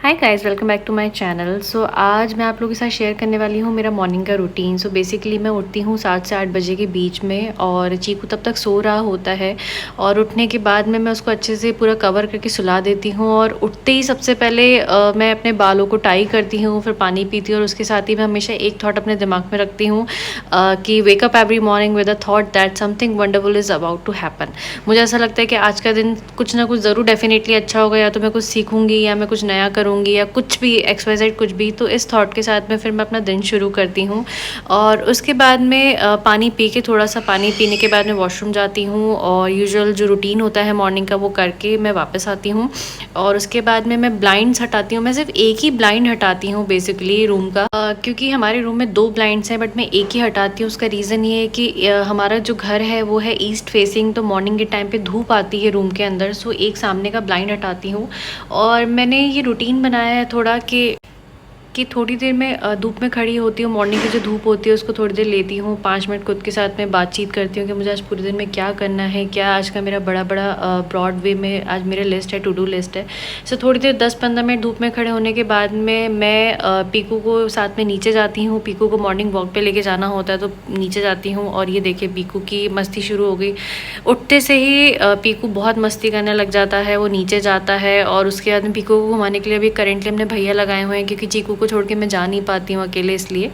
Hi guys, welcome back to my channel. So आज मैं आप लोगों के साथ शेयर करने वाली हूँ मेरा मॉर्निंग का रूटीन। सो बेसिकली मैं उठती हूँ 7 से 8 बजे के बीच में और चीकू तब तक सो रहा होता है। और उठने के बाद में मैं उसको अच्छे से पूरा कवर करके सुला देती हूँ। और उठते ही सबसे पहले मैं अपने बालों को टाई करती हूँ, फिर पानी पीती हूँ। और उसके साथ ही मैं हमेशा एक थॉट अपने दिमाग में रखती हूँ कि wake up every morning with a thought that something wonderful is about to happen. मुझे ऐसा लगता है कि आज का दिन कुछ ना कुछ ज़रूर डेफिनेटली अच्छा होगा, या तो मैं कुछ सीखूंगी या मैं कुछ नया करूँगी या कुछ भी XYZ कुछ भी। तो इस थॉट के साथ में फिर मैं अपना दिन शुरू करती हूँ। और उसके बाद में पानी पी के, थोड़ा सा पानी पीने के बाद मैं वॉशरूम जाती हूँ और यूजुअल जो रूटीन होता है मॉर्निंग का वो करके मैं वापस आती हूँ। और उसके बाद में मैं ब्लाइंड्स हटाती हूँ। मैं सिर्फ एक ही ब्लाइंड हटाती हूँ बेसिकली रूम का, क्योंकि हमारे रूम में 2 ब्लाइंड्स हैं बट मैं एक ही हटाती हूँ। उसका रीज़न ये है कि हमारा जो घर है वो है ईस्ट फेसिंग, तो मॉर्निंग के टाइम पे धूप आती है रूम के अंदर। सो एक सामने का ब्लाइंड हटाती हूँ। और मैंने ये रूटीन बनाया है थोड़ा कि थोड़ी देर मैं धूप में खड़ी होती हूँ। मॉर्निंग की जो धूप होती है उसको थोड़ी देर लेती हूँ, 5 मिनट खुद के साथ में बातचीत करती हूँ कि मुझे आज पूरे दिन में क्या करना है, क्या आज का मेरा बड़ा बड़ा ब्रॉड वे में आज मेरा लिस्ट है, टू डू लिस्ट है। सो थोड़ी देर 10-15 मिनट धूप में खड़े होने के बाद में मैं पीकू को साथ में नीचे जाती हूँ। पीकू को मॉर्निंग वॉक पे लेके जाना होता है तो नीचे जाती हूँ। और ये देखिए पीकू की मस्ती शुरू हो गई। उठते से ही पीकू बहुत मस्ती करने लग जाता है, वो नीचे जाता है। और उसके बाद में पीकू को घुमाने के लिए अभी करेंटली हमने भैया लगाए हुए हैं, क्योंकि चीकू को छोड़ के मैं जा नहीं पाती हूँ अकेले, इसलिए।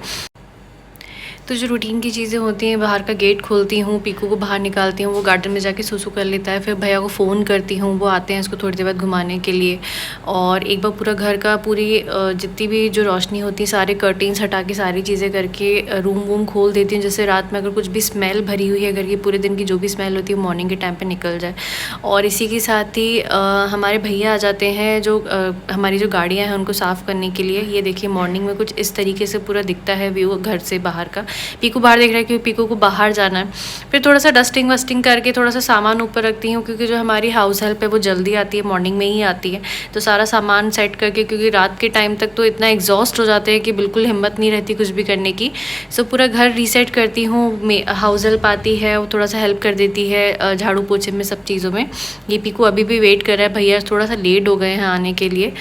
तो जो रूटीन की चीज़ें होती हैं, बाहर का गेट खोलती हूँ, पीकू को बाहर निकालती हूँ, वो गार्डन में जाके सुसु कर लेता है। फिर भैया को फ़ोन करती हूँ, वो आते हैं इसको थोड़ी देर बाद घुमाने के लिए। और एक बार पूरा घर का पूरी जितनी भी जो रोशनी होती है, सारे कर्टेन्स हटा के सारी चीज़ें करके रूम वूम खोल देती हूँ, जैसे रात में अगर कुछ भी स्मेल भरी हुई है घर की, पूरे दिन की जो भी स्मेल होती है मॉर्निंग के टाइम पर निकल जाए। और इसी के साथ ही हमारे भैया आ जाते हैं, जो हमारी जो गाड़ियाँ हैं उनको साफ़ करने के लिए। ये देखिए मॉर्निंग में कुछ इस तरीके से पूरा दिखता है व्यू घर से बाहर का। पीकू बाहर देख रहा है क्योंकि पीकू को बाहर जाना है। फिर थोड़ा सा डस्टिंग वस्टिंग करके थोड़ा सा सामान ऊपर रखती हूँ, क्योंकि जो हमारी हाउस हेल्प है वो जल्दी आती है, मॉर्निंग में ही आती है। तो सारा सामान सेट करके, क्योंकि रात के टाइम तक तो इतना एग्जॉस्ट हो जाते हैं कि बिल्कुल हिम्मत नहीं रहती कुछ भी करने की। सो पूरा घर रीसेट करती हूँ। हाउस हेल्प आती है, वो थोड़ा सा हेल्प कर देती है झाड़ू पोछे में, सब चीज़ों में। ये पीकू अभी भी वेट कर रहा है, भैया थोड़ा सा लेट हो गए हैं आने के लिए।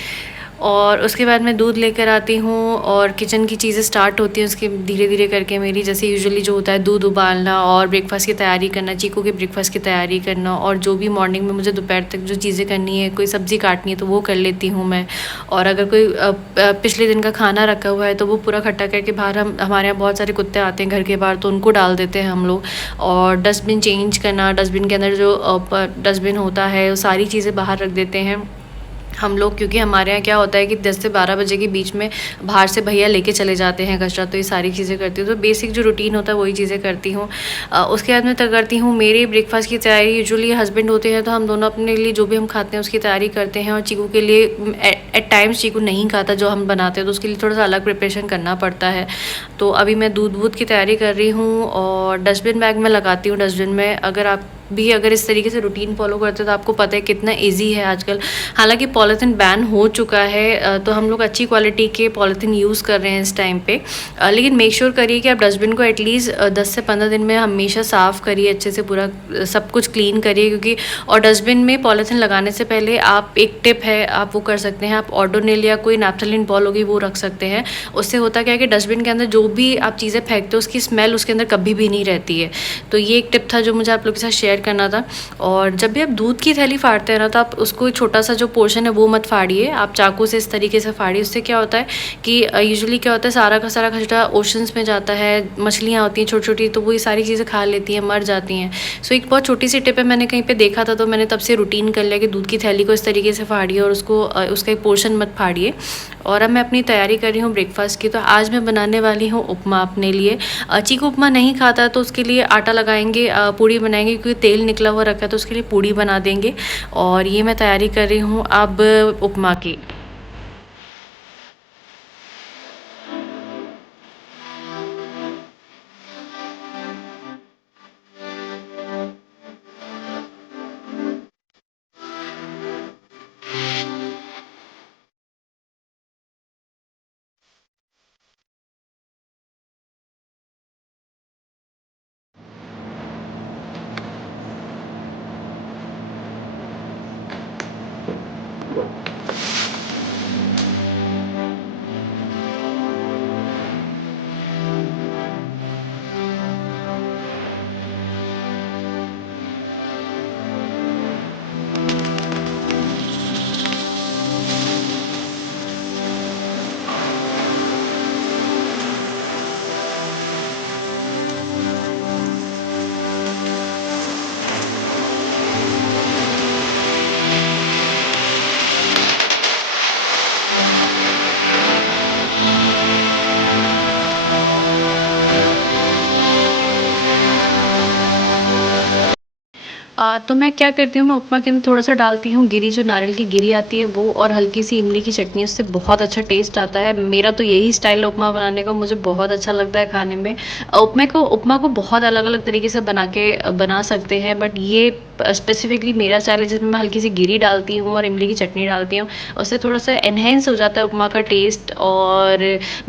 और उसके बाद मैं दूध लेकर आती हूँ और किचन की चीज़ें स्टार्ट होती हैं उसकी धीरे धीरे करके मेरी। जैसे यूजुअली जो होता है दूध उबालना और ब्रेकफास्ट की तैयारी करना, चीकू के ब्रेकफास्ट की तैयारी करना, और जो भी मॉर्निंग में मुझे दोपहर तक जो चीज़ें करनी है, कोई सब्ज़ी काटनी है तो वो कर लेती हूँ मैं। और अगर कोई पिछले दिन का खाना रखा हुआ है तो वो पूरा इकट्ठा करके बाहर, हम हमारे यहाँ बहुत सारे कुत्ते आते हैं घर के बाहर, तो उनको डाल देते हैं हम लोग। और डस्टबिन चेंज करना, डस्टबिन के अंदर जो डस्टबिन होता है वो सारी चीज़ें बाहर रख देते हैं हम लोग, क्योंकि हमारे यहाँ क्या होता है कि 10 से 12 बजे के बीच में बाहर से भैया लेके चले जाते हैं कचरा। तो ये सारी चीज़ें करती हूँ, तो बेसिक जो रूटीन होता है वही चीज़ें करती हूँ। उसके बाद मैं करती हूँ मेरे ब्रेकफास्ट की तैयारी। यूजुअली हस्बैंड होते हैं तो हम दोनों अपने लिए जो भी हम खाते हैं उसकी तैयारी करते हैं। और चीकू के लिए एट टाइम्स चीकू नहीं खाता जो हम बनाते हैं, तो उसके लिए थोड़ा सा अलग प्रिपरेशन करना पड़ता है। तो अभी मैं दूध वूध की तैयारी कर रही हूँ और डस्टबिन बैग में लगाती हूँ। डस्टबिन में अगर इस तरीके से रूटीन फॉलो करते हो तो आपको पता है कितना इजी है आजकल। हालांकि पॉलीथीन बैन हो चुका है, तो हम लोग अच्छी क्वालिटी के पॉलीथीन यूज़ कर रहे हैं इस टाइम पे। लेकिन मेक श्योर करिए कि आप डस्टबिन को एटलीस्ट 10 से 15 दिन में हमेशा साफ़ करिए, अच्छे से पूरा सब कुछ क्लीन करिए। क्योंकि और डस्टबिन में पॉलीथीन लगाने से पहले आप, एक टिप है, आप वो कर सकते हैं, आप ऑडोनिल या कोई नैप्थलीन बॉल होगी वो रख सकते हैं। उससे होता क्या है कि डस्टबिन के अंदर जो भी आप चीज़ें फेंकते हो उसकी स्मेल उसके अंदर कभी भी नहीं रहती है। तो ये एक टिप था जो मुझे आप लोग के साथ शेयर करना था। और जब भी आप दूध की थैली फाड़ते हैं ना, तो आप उसको छोटा सा जो पोर्शन है वो मत फाड़िए, आप चाकू से इस तरीके से फाड़िए। उससे क्या होता है कि यूजुअली क्या होता है, सारा का सारा कचरा ओशंस में जाता है, मछलियाँ होती हैं छोटी छोटी, तो वो ये सारी चीज़ें खा लेती हैं, मर जाती हैं। सो एक बहुत छोटी सी टिप है, मैंने कहीं पे देखा था तो मैंने तब से रूटीन कर लिया कि दूध की थैली को इस तरीके से फाड़िए और उसको उसका एक पोर्शन मत फाड़िए। और अब मैं अपनी तैयारी कर रही हूँ ब्रेकफास्ट की। तो आज मैं बनाने वाली हूँ उपमा अपने लिए। चीकू उपमा नहीं खाता तो उसके लिए आटा लगाएंगे, पूड़ी बनाएंगे, क्योंकि तेल निकला हुआ रखा है तो उसके लिए पूड़ी बना देंगे। और ये मैं तैयारी कर रही हूँ अब उपमा की। तो मैं क्या करती हूँ, मैं उपमा के अंदर थोड़ा-सा डालती हूँ गिरी, जो नारियल की गिरी आती है वो, और हल्की-सी इमली की चटनी, उससे बहुत अच्छा टेस्ट आता है। मेरा तो यही स्टाइल है उपमा बनाने का, मुझे बहुत अच्छा लगता है खाने में। उपमा को बहुत अलग-अलग तरीके से बना सकते हैं, बट ये स्पेसिफिकली मेरा स्टाइल है जिसमें मैं हल्की-सी गिरी डालती हूँ और इमली की चटनी डालती हूँ। उससे थोड़ा-सा एनहांस हो जाता है उपमा का टेस्ट। और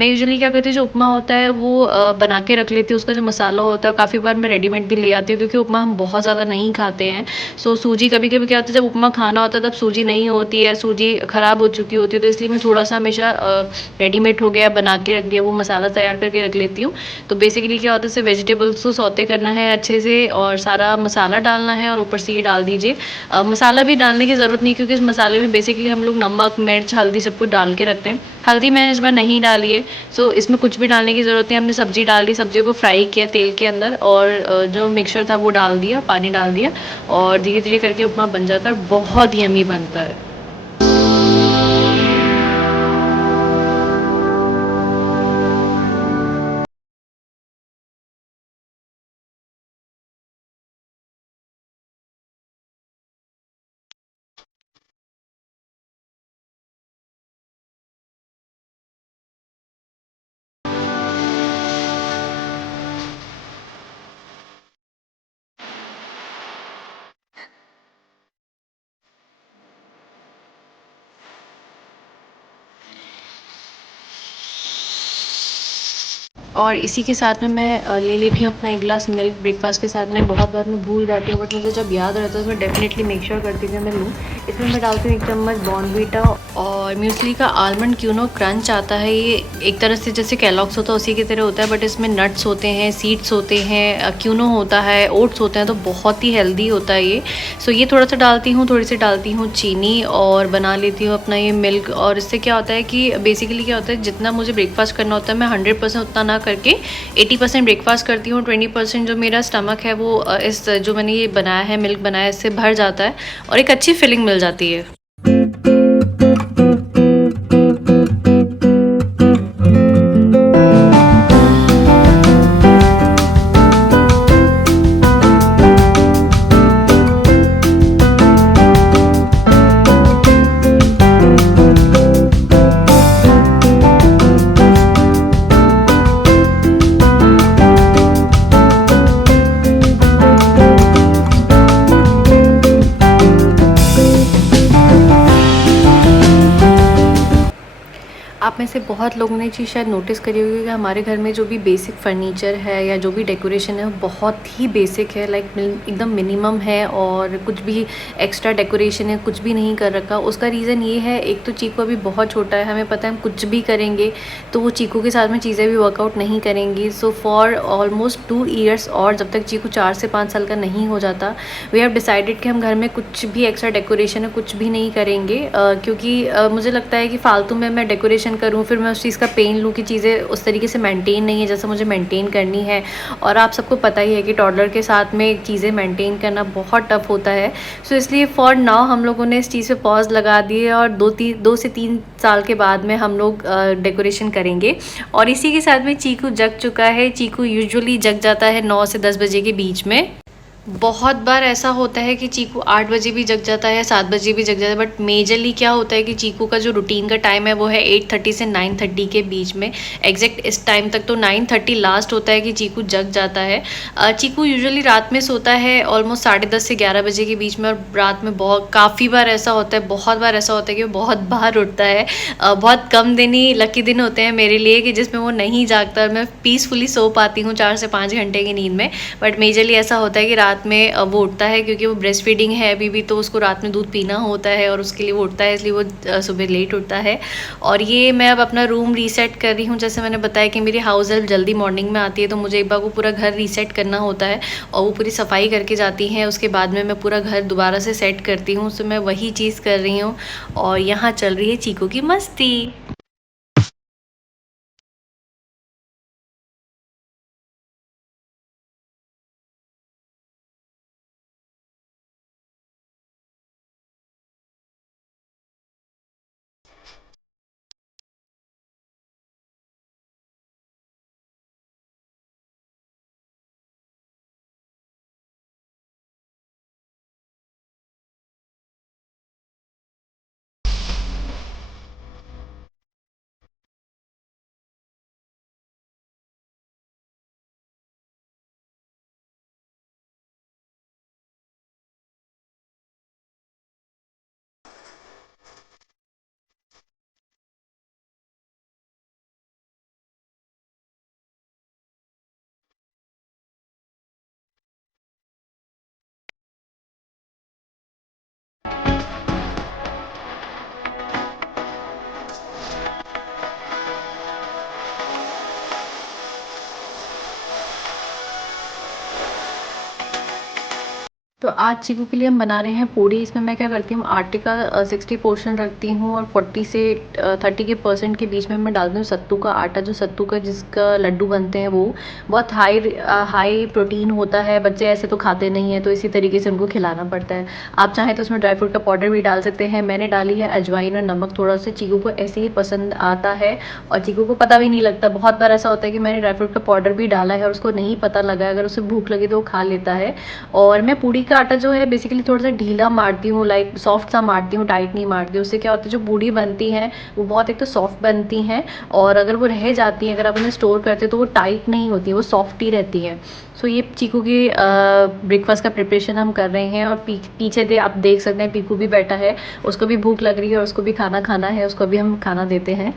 मैं यूजुअली क्या करती हूँ, जो उपमा होता है वो बना के रख लेती हूँ। उसका जो मसाला होता है काफ़ी बार मैं रेडीमेड भी ले आती हूँ, क्योंकि उपमा हम बहुत ज़्यादा नहीं खाते हैं। सो सूजी कभी-कभी क्या होता है, जब उपमा खाना होता है तब सूजी नहीं होती है, सूजी ख़राब हो चुकी होती है, तो इसलिए मैं थोड़ा-सा हमेशा रेडीमेड हो गया बना के रख दिया, वो मसाला तैयार करके रख लेती हूँ। तो बेसिकली क्या होता है, सिर्फ़ वेजिटेबल्स को सौते करना है अच्छे से और सारा मसाला डालना है, और ऊपर से ये डाल दीजिए। मसाला भी डालने की ज़रूरत नहीं, क्योंकि इस मसाले में बेसिकली हम लोग नमक, मिर्च, हल्दी सब कुछ डाल के रखते हैं। हल्दी मैंने इस बार नहीं डाली है, सो इसमें कुछ भी डालने की ज़रूरत नहीं है। हमने सब्ज़ी डाल दी, सब्ज़ी को फ्राई किया तेल के अंदर, और जो मिक्सचर था वो डाल दिया, पानी डाल दिया, और धीरे-धीरे करके उपमा बन जाता है, बहुत यम्मी बनता है। और इसी के साथ में मैं ले लेती हूँ अपना 1 ग्लास मिल्क ब्रेकफ़ास्ट के साथ में। बहुत बार मैं भूल जाती हूँ, बट मुझे जब याद रहता है तो मैं डेफ़िनेटली मेक श्योर करती हूँ कि मैं लूँ। इसमें मैं डालती हूँ 1 चम्मच बॉर्नवीटा और म्यूस्ली का आलमंड क्यूनो क्रंच आता है। ये एक तरह से जैसे केलॉग्स होता है उसी की तरह होता है, बट इसमें नट्स होते हैं, सीड्स होते हैं, क्यूनो होता है, ओट्स होते हैं, तो बहुत ही हेल्दी होता है ये। सो ये थोड़ा-सा डालती हूँ, थोड़ी सी डालती हूँ चीनी, और बना लेती हूँ अपना ये मिल्क। और इससे क्या होता है कि बेसिकली क्या होता है, जितना मुझे ब्रेकफ़ास्ट करना होता है मैं 100% उतना ना करके 80% ब्रेकफ़ास्ट करती हूँ। 20% जो मेरा स्टमक है वो इस जो मैंने ये बनाया है, मिल्क बनाया है, इससे भर जाता है और एक अच्छी फीलिंग मिल जाती है। आप में से बहुत लोगों ने ये चीज़ शायद नोटिस करी होगी कि हमारे घर में जो भी बेसिक फर्नीचर है या जो भी डेकोरेशन है वो बहुत ही बेसिक है, लाइक एकदम मिनिमम है, और कुछ भी एक्स्ट्रा डेकोरेशन है कुछ भी नहीं कर रखा। उसका रीज़न ये है, एक तो चीकू अभी बहुत छोटा है, हमें पता है हम कुछ भी करेंगे तो वो चीकू के साथ में चीज़ें भी वर्कआउट नहीं करेंगी। सो फॉर ऑलमोस्ट 2 ईयर्स, और जब तक चीकू 4 से 5 साल का नहीं हो जाता, वी हैव डिसाइडेड कि हम घर में कुछ भी एक्स्ट्रा डेकोरेशन है कुछ भी नहीं करेंगे, क्योंकि मुझे लगता है कि फालतू में मैं डेकोरेशन करूँ, फिर मैं उस चीज़ का पेन लूँ कि चीज़ें उस तरीके से मेंटेन नहीं है जैसा मुझे मेंटेन करनी है। और आप सबको पता ही है कि टॉडलर के साथ में चीज़ें मेंटेन करना बहुत टफ होता है। सो इसलिए फॉर नाउ हम लोगों ने इस चीज़ पे पॉज लगा दी है, और 2 से 3 साल के बाद में हम लोग डेकोरेशन करेंगे। और इसी के साथ में चीकू जग चुका है। चीकू यूजुअली जग जाता है 9 से 10 बजे के बीच में। बहुत बार ऐसा होता है कि चीकू 8 बजे भी जग जाता है, 7 बजे भी जग जाता है, बट मेजरली क्या होता है कि चीकू का जो रूटीन का टाइम है वो है 8:30 से 9:30 के बीच में। एग्जैक्ट इस टाइम तक तो 9:30 लास्ट होता है कि चीकू जग जाता है। चीकू यूजुअली रात में सोता है ऑलमोस्ट 10:30 से 11 बजे के बीच में, और रात में बहुत काफ़ी बार ऐसा होता है, बहुत बार ऐसा होता है कि वो बहुत बार उठता है। बहुत कम दिन ही लकी दिन होते हैं मेरे लिए कि जिसमें वो नहीं जागता और मैं पीसफुली सो पाती हूँ 4 से 5 घंटे की नींद में। बट मेजरली ऐसा होता है कि रात में वो उठता है, क्योंकि वो ब्रेस्ट फीडिंग है अभी भी, तो उसको रात में दूध पीना होता है और उसके लिए वो उठता है, इसलिए वो सुबह लेट उठता है। और ये मैं अब अपना रूम रीसेट कर रही हूँ। जैसे मैंने बताया कि मेरी हाउस हेल्प जल्दी मॉर्निंग में आती है, तो मुझे एक बार वो पूरा घर रीसेट करना होता है, और वो पूरी सफाई करके जाती हैं। उसके बाद में मैं पूरा घर दोबारा से सेट करती हूँ। तो मैं वही चीज़ कर रही हूँ, और यहाँ चल रही है चीकू की मस्ती। तो आज चीकू के लिए हम बना रहे हैं पूड़ी। इसमें मैं क्या करती हूँ, आटे का 60 पोर्शन रखती हूँ और 40 से 30 के परसेंट के बीच में मैं डालती हूँ सत्तू का आटा। जो सत्तू का जिसका लड्डू बनते हैं वो बहुत हाई प्रोटीन होता है। बच्चे ऐसे तो खाते नहीं हैं, तो इसी तरीके से उनको खिलाना पड़ता है। आप चाहें तो उसमें ड्राई फ्रूट का पाउडर भी डाल सकते हैं। मैंने डाली है अजवाइन और नमक थोड़ा सा। चीकू को ऐसे ही पसंद आता है और चीकू को पता भी नहीं लगता। बहुत बार ऐसा होता है कि मैंने ड्राई फ्रूट का पाउडर भी डाला है और उसको नहीं पता लगा। अगर उसे भूख लगी तो वो खा लेता है। और मैं पूड़ी का आटा जो है बेसिकली थोड़ा सा ढीला मारती हूँ, लाइक सॉफ्ट सा मारती हूँ, टाइट नहीं मारती हूँ। उससे क्या होता है, जो पूड़ी बनती है वो बहुत एक तो सॉफ्ट बनती हैं, और अगर वो रह जाती हैं, अगर आप उन्हें स्टोर करते हो तो वो टाइट नहीं होती है, वो सॉफ्ट ही रहती है। सो ये चीकू की ब्रेकफास्ट का प्रिपरेशन हम कर रहे हैं। और पीछे दे आप देख सकते हैं पीकू भी बैठा है, उसको भी भूख लग रही है और उसको भी खाना खाना है, उसको भी हम खाना देते हैं।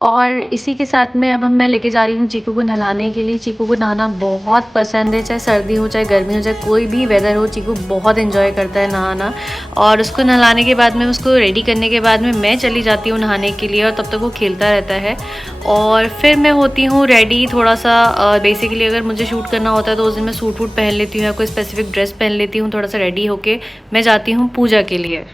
और इसी के साथ में अब मैं लेके जा रही हूँ चीकू को नहलाने के लिए। चीकू को नहाना बहुत पसंद है, चाहे सर्दी हो चाहे गर्मी हो चाहे कोई भी वेदर हो, चीकू बहुत एंजॉय करता है नहाना। और उसको नहलाने के बाद में, उसको रेडी करने के बाद में मैं चली जाती हूँ नहाने के लिए, और तब तक वो खेलता रहता है। और फिर मैं होती हूँ रेडी थोड़ा सा। बेसिकली अगर मुझे शूट करना होता है तो उस दिन मैं सूट वूट पहन लेती हूँ या कोई स्पेसिफिक ड्रेस पहन लेती हूँ। थोड़ा सा रेडी होके मैं जाती हूँ पूजा के लिए।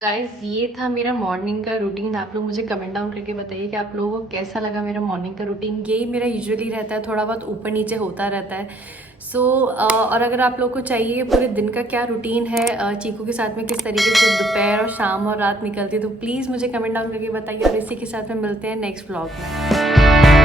गाइस, ये था मेरा मॉर्निंग का रूटीन। आप लोग मुझे कमेंट डाउन करके बताइए कि आप लोगों को कैसा लगा मेरा मॉर्निंग का रूटीन। यही मेरा यूजुअली रहता है, थोड़ा बहुत ऊपर नीचे होता रहता है। सो और अगर आप लोग को चाहिए पूरे दिन का क्या रूटीन है, चीकू के साथ में किस तरीके से दोपहर और शाम और रात निकलती है, तो प्लीज़ मुझे कमेंट डाउन करके बताइए। और इसी के साथ में मिलते हैं नेक्स्ट व्लॉग में।